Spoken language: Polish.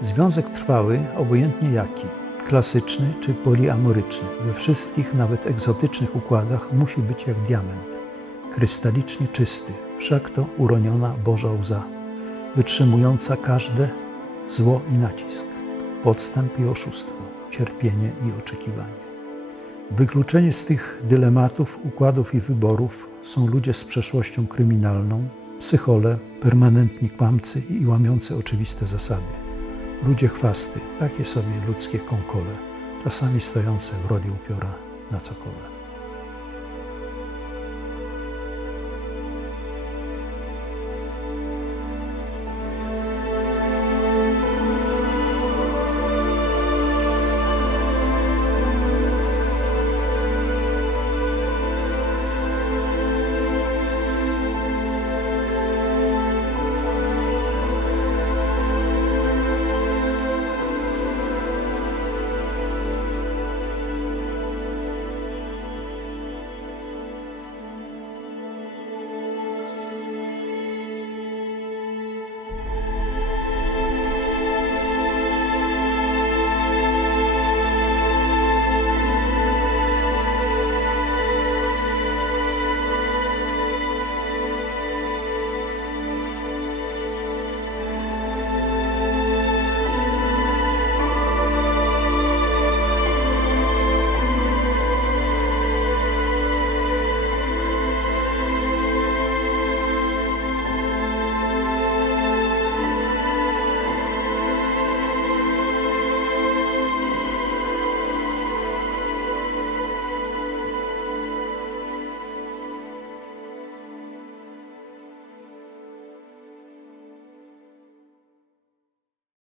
Związek trwały, obojętnie jaki, klasyczny czy poliamoryczny, we wszystkich, nawet egzotycznych układach musi być jak diament, krystalicznie czysty, wszak to uroniona Boża łza, wytrzymująca każde zło i nacisk, podstęp i oszustwo, cierpienie i oczekiwanie. Wykluczenie z tych dylematów, układów i wyborów są ludzie z przeszłością kryminalną, psychole, permanentni kłamcy i łamiący oczywiste zasady. Ludzie chwasty, takie sobie ludzkie konkole, czasami stojące w roli upiora na cokole.